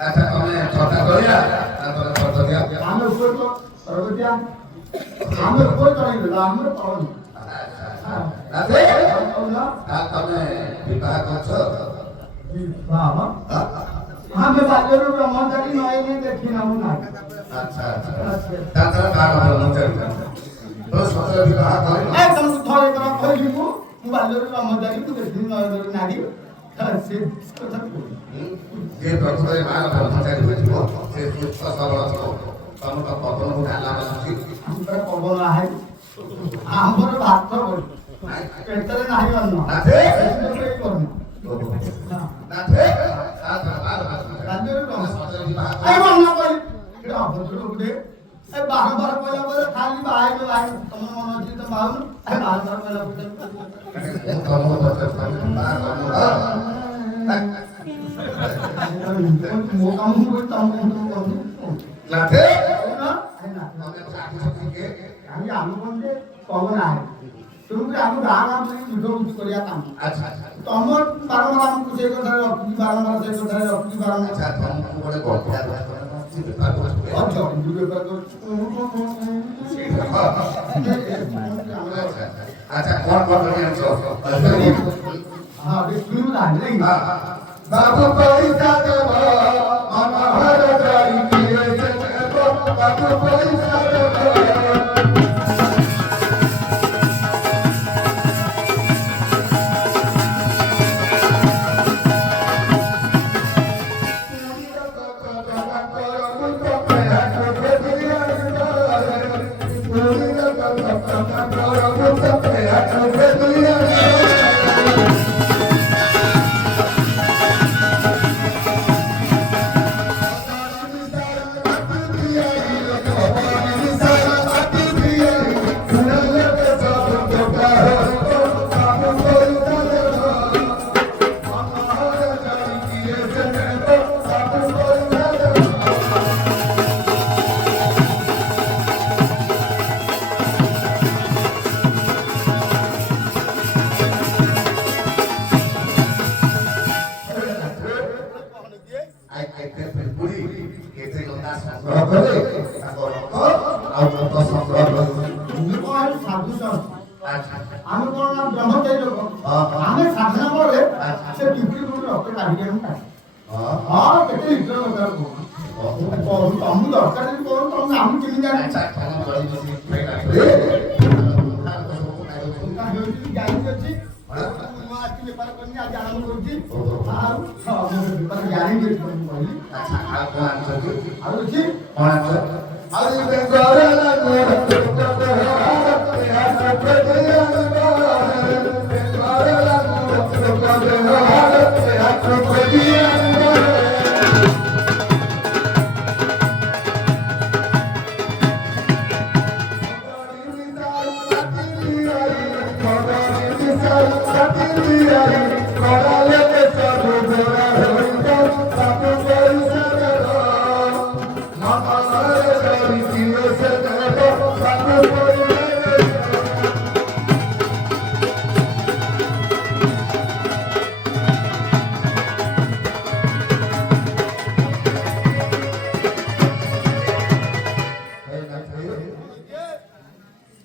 আচ্ছা তুমি কথা কইয়া তারপরে কথা দিয়া আমি উপর তো সর্বদিয়া আমি উপর করি না আমি পাবো রাতে আর তুমি বিবাহ করছো বাবা আমি বাজারে ব্রহ্মচারী নয় নে দেখি না মনে আচ্ছা আচ্ছা তাছাড়া কার ব্রহ্মচারী তো সতের বিবাহ করে একদম ধরে করা কই দিব ମୁଁ ବାଲ୍ୟରେ ବ୍ରହ୍ମଚାରୀ ତୁ ଦେଖି ନାରୀ ସେ କଥା যে প্রথমে মা ব্রহ্মচারী হয়েছিল সে সুস্থ সবল ছিল তখন তো পবনକୁ ঢালা ମାରୁଛି ଆମର ପବନ ଆହେ ଆମର ଭାତ ପେଟରେ ନାହିଁ ଅନ୍ନ ନାଥେ କରୁନ ନାଥେ ରାଜ୍ୟରେ ମନା କରି ଏଟା ଅଭଦ୍ର ଗୋଟେ ଏ ବାରମ୍ବାର କହିଲା ପରେ ଖାଲି ବାହାଇଲ ବାହାଇ ତମ ମନ ଅଛି ତ ବାହୁନ ଏ ବାରମ୍ବାର କହିଲା ମୁଁ ତମକୁ ପଚାରୁଛି ମୋ କାମ ମୁଁ କରି ତମ କାମ କରୁନି ନାଥେ আমি আনুবন্ধে কমন আহে তুমি আমি গাঁ গাঁ যুদ্ধ মুক্তি করিয়া কাম আচ্ছা তমর বারম্বার আমাকে সেই কথা রক্ষি বারম্বার সেই কথা রক্ষি বারম্বার আচ্ছা তমକୁ ଗୋଟେ ଗପ আচ্ছা যুদ্ধ কর আচ্ছা কোন কোন আনছ হ্যাঁ শুনি না নাই বাবু পয়সা দেব মনোহর যাই দিয়েছে বাবু পয়সা দেব আমি কোন নাম ব্রহ্মচারী লোক আমি সাধনা করে সে বিক্রি করে রক্ত কাঢ়ি আমি হ্যাঁ কেটে লিটার দরকার তমু দরকার যদি করো তমু আমি কেমনি জানি জানি করছি আজকে বেপার করি আজ আরম্ভ করছি আর বেপার জানি করছি আচ্ছা আর কোন আনছ আর হচ্ছে কোন আনছ আরে বেঙ্গল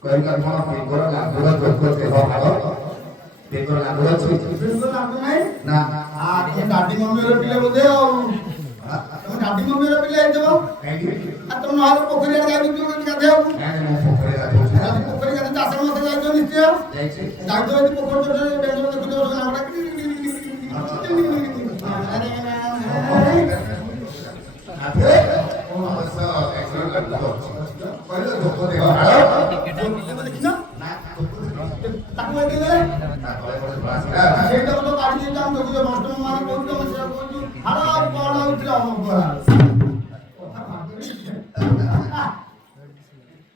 ପରିକଳ୍ପନା ବେଙ୍ଗର ଲାଗୁର ଯୋଗ ଦେହ ଭାଗ ବେଙ୍ଗର ଲାଗୁର ଅଛି ବେଙ୍ଗର ଲାଗୁ ନାହିଁ ନା ତମ ଡାଡି ମମ୍ମିର ପିଲା ବୋଧେ ଆଉ ତମ ଡାଡି ମମ୍ମିର ପିଲା ହେଇଥିବ ଆଉ ତମ ନହେଲେ ପୋଖରୀ ଆଡେ ଯାଇଥିବ ଗାଧେଇବାକୁ ପୋଖରୀ ଗାଧେ ଚାଷ ମାସ ଯାଇଥିବ ନିଶ୍ଚୟ ଯାଇଥିବ ଯଦି ପୋଖରୀ ବେଙ୍ଗର ଦେଖୁଥିବ ନାମଟା ସେଇଟା ତ କାଢି ଦେଇଛି ଆମେ ଦେଖୁଛୁ ଅଷ୍ଟମ ମାନେ କହୁଛୁ ଆମେ ସେଟା କହୁଛୁ ହାଡ଼ କଣ ହଉଛି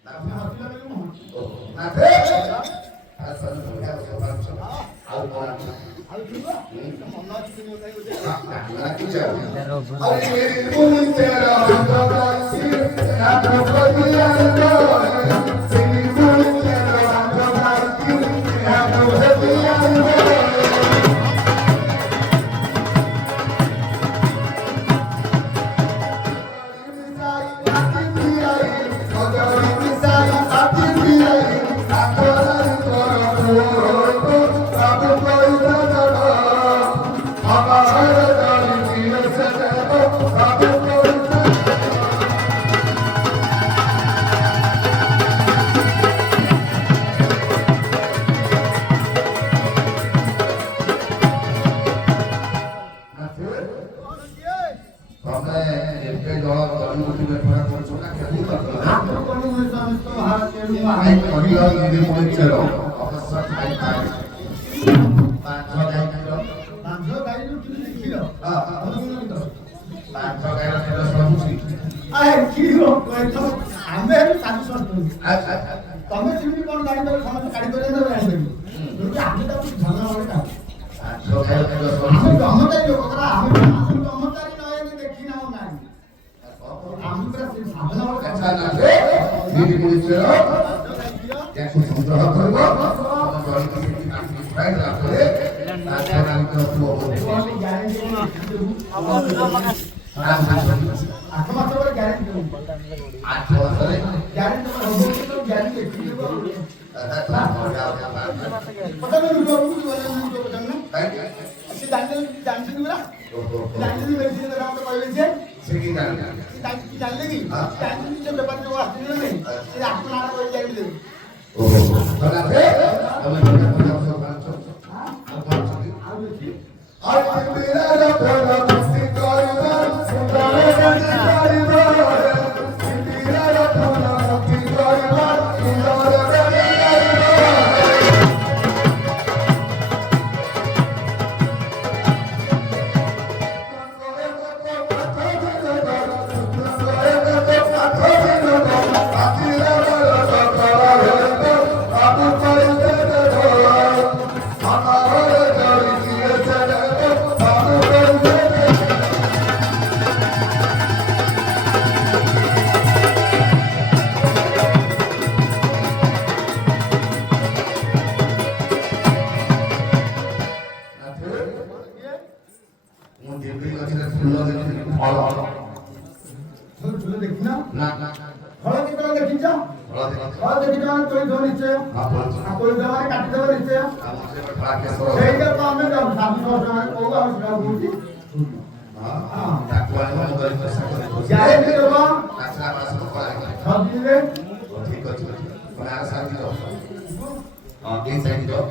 ଆପଣ ହସିଲା ବେଳକୁ ମୁଁ ନାଥେ ଆସନ ବଢିଆ ସବାଂଶ ଆଉ କଣ ଆଉ ଥିବ ମନ ଅଛି ତିନି କଥା ଗୋଟେ ଆରେ ପୁଣି ତେରା ହନ୍ତବାସି ନାଥ ପଦିଆ ସିନି ପୁଣି ତେରା ହନ୍ତବାସି ନାଥ ପଦିଆ ତମେ ଯେମିତି କଣ ଜାଣିପାରିବ ସମସ୍ତେ କାଢିପାରିବେ ନା ଜାଣିପାରିବେ ଆମେ ତାକୁ ଝଗଡ଼ା ଆମେ ଜମଚାରୀ ଲୋକ କଥା ଆମେ ଜମଚାରୀ ନହେଲେ ଦେଖି ନାଉ ନାହିଁ ଆମେ ପୁରା ସାଧନା ସଂଗ୍ରହ କରିବ ଆଠ ମାସ ପରେ ଗ୍ୟାରେଣ୍ଟି ଦେବୁ 8 ବର୍ଷରେ ଗ୍ୟାରେଣ୍ଟି ଗ୍ୟାରେଣ୍ଟି ଜାଣିଛନ୍ତି ପୁରା ଜାଣିଛନ୍ତି ମେଡିସିନ କଥା କହିଲେ ଯେ ଜାଣିଲେ କି ଜାଣିଛନ୍ତି ସେ ବେପାର ଯୋଉ ଆସିଥିଲେ ନାଇଁ ସେ ଆପଣ ଆଣ କରି ଗ୍ୟାରେଣ୍ଟି ଦେବେ ଦେଖିନ ଫଳ କେତେବେଳେ ଦେଖିଛ ଫଳ ଦେଖିଛ ମାନେ ତୋଳିଦେବ ନିଶ୍ଚୟ ତୋଳିଦେବ ମାନେ କାଟିଦେବ ନିଶ୍ଚୟ ସେଇଟାକୁ ଆମେ ସାଧୁ ସହସ୍ରରେ କହୁ ଆଉ ସେଟା କହୁଛି ଗ୍ୟାରେଣ୍ଟି ଦେବ ସବଜିରେ ଠିକ ଅଛି এই সাইড দাও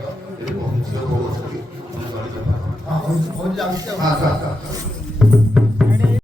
এই বহুত ঝিও বহুত আছে তুমি গড়ি যাও হ্যাঁ হচ্ছে যাচ্ছে